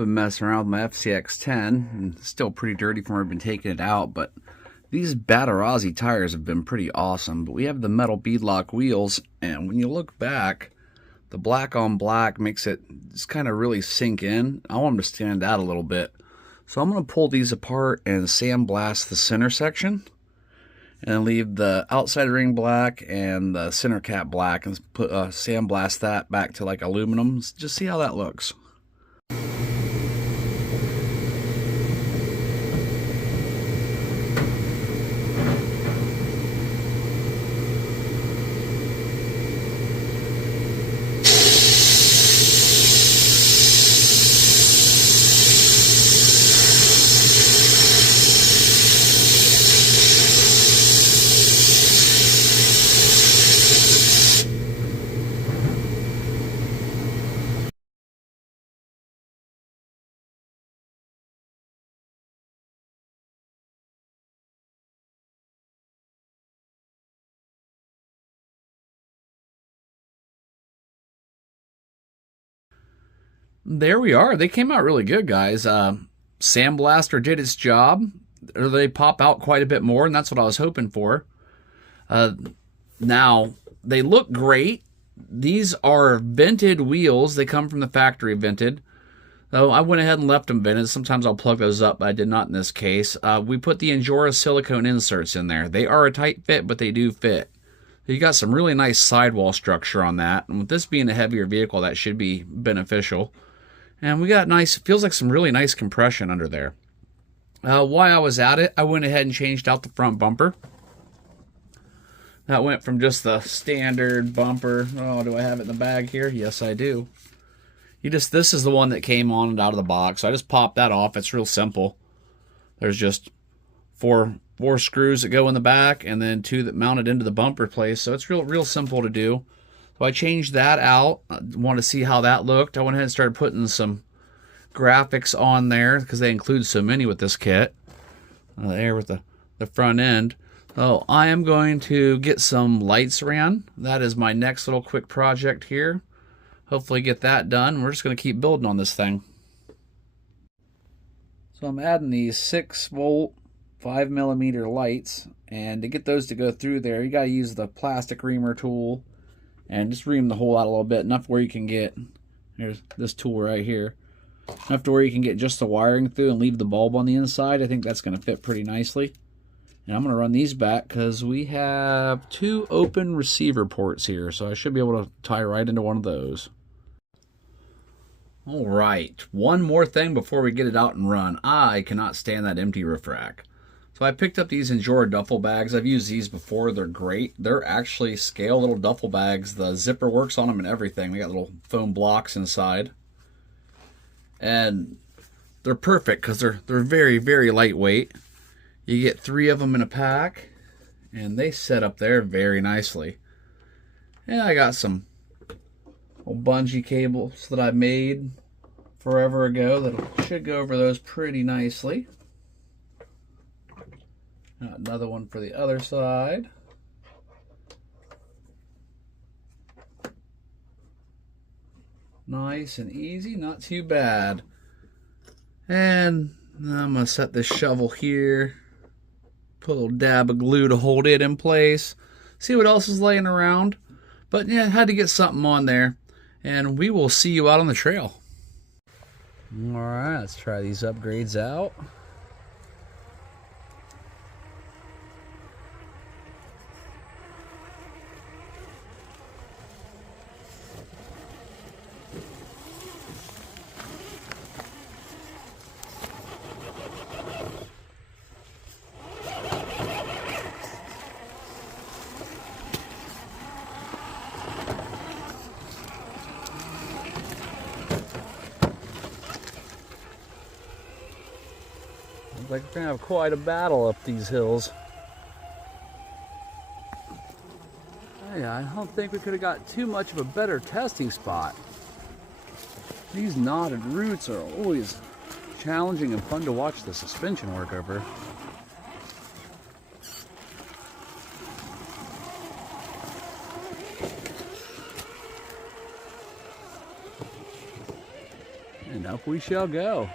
been messing around with my Fcx10, and it's still pretty dirty from where I've been taking it out, but these Battarazi tires have been pretty awesome. But we have the metal beadlock wheels, and when you look back, the black on black makes it just kind of really sink in. I want them to stand out a little bit. So I'm going to pull these apart and sandblast the center section, and leave the outside ring black and the center cap black, and put sandblast that back to like aluminum. Just see how that looks. There we are. They came out really good, guys. Sandblaster did its job. They pop out quite a bit more, and that's what I was hoping for. Now, they look great. These are vented wheels. They come from the factory vented. Though I went ahead and left them vented. Sometimes I'll plug those up, but I did not in this case. We put the Injora silicone inserts in there. They are a tight fit, but they do fit. You got some really nice sidewall structure on that. And with this being a heavier vehicle, that should be beneficial. And we got nice, feels like some really nice compression under there. While I was at it, I went ahead and changed out the front bumper. That went from just the standard bumper. Oh, do I have it in the bag here? Yes, I do. This is the one that came on and out of the box. So I just popped that off. It's real simple. There's just four screws that go in the back, and then 2 that mounted into the bumper place. So it's real simple to do. So I changed that out. I want to see how that looked. I went ahead and started putting some graphics on there because they include so many with this kit. There with the front end. So I am going to get some lights ran. That is my next little quick project here. Hopefully get that done. We're just going to keep building on this thing. So I'm adding these 6-volt 5mm lights, and to get those to go through there, you got to use the plastic reamer tool and just ream the hole out a little bit, enough where you can get, here's this tool right here, enough to where you can get just the wiring through and leave the bulb on the inside. I think that's going to fit pretty nicely. And I'm going to run these back because we have 2 open receiver ports here, so I should be able to tie right into one of those. All right, one more thing before we get it out and run. I cannot stand that empty roof rack. So I picked up these Injora duffel bags. I've used these before. They're great. They're actually scale little duffel bags. The zipper works on them and everything. They got little foam blocks inside. And they're perfect because they're very, very lightweight. You get 3 of them in a pack, and they set up there very nicely. And I got some old bungee cables that I made forever ago that should go over those pretty nicely. Another one for the other side. Nice and easy, not too bad. And I'm going to set this shovel here. Put a little dab of glue to hold it in place. See what else is laying around. But yeah, had to get something on there. And we will see you out on the trail. Alright, let's try these upgrades out. Looks like we're going to have quite a battle up these hills. Yeah, I don't think we could have got too much of a better testing spot. These knotted roots are always challenging and fun to watch the suspension work over. And now off we shall go.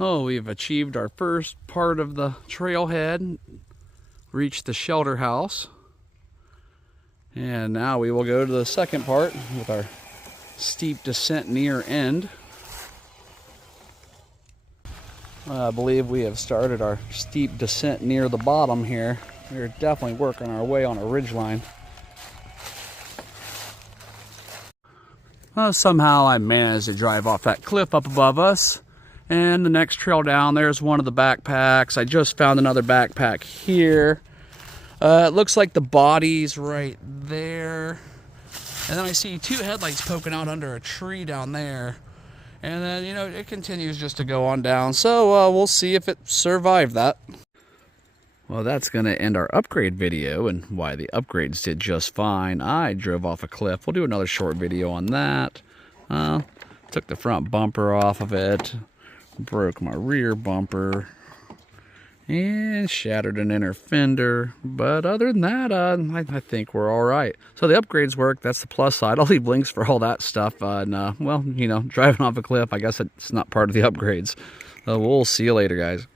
Oh, we've achieved our first part of the trailhead, reached the shelter house, and now we will go to the second part with our steep descent near end. I believe we have started our steep descent near the bottom here. We're definitely working our way on a ridgeline. Somehow I managed to drive off that cliff up above us. And the next trail down, there's one of the backpacks. I just found another backpack here. It looks like the body's right there. And then I see two headlights poking out under a tree down there. And then, you know, it continues just to go on down. So we'll see if it survived that. Well, that's going to end our upgrade video and why the upgrades did just fine. I drove off a cliff. We'll do another short video on that. Took the front bumper off of it. Broke my rear bumper and shattered an inner fender, but other than that, I think we're all right. So the upgrades work. That's the plus side. I'll leave links for all that stuff. And well, you know, driving off a cliff, I guess it's not part of the upgrades. We'll see you later, guys.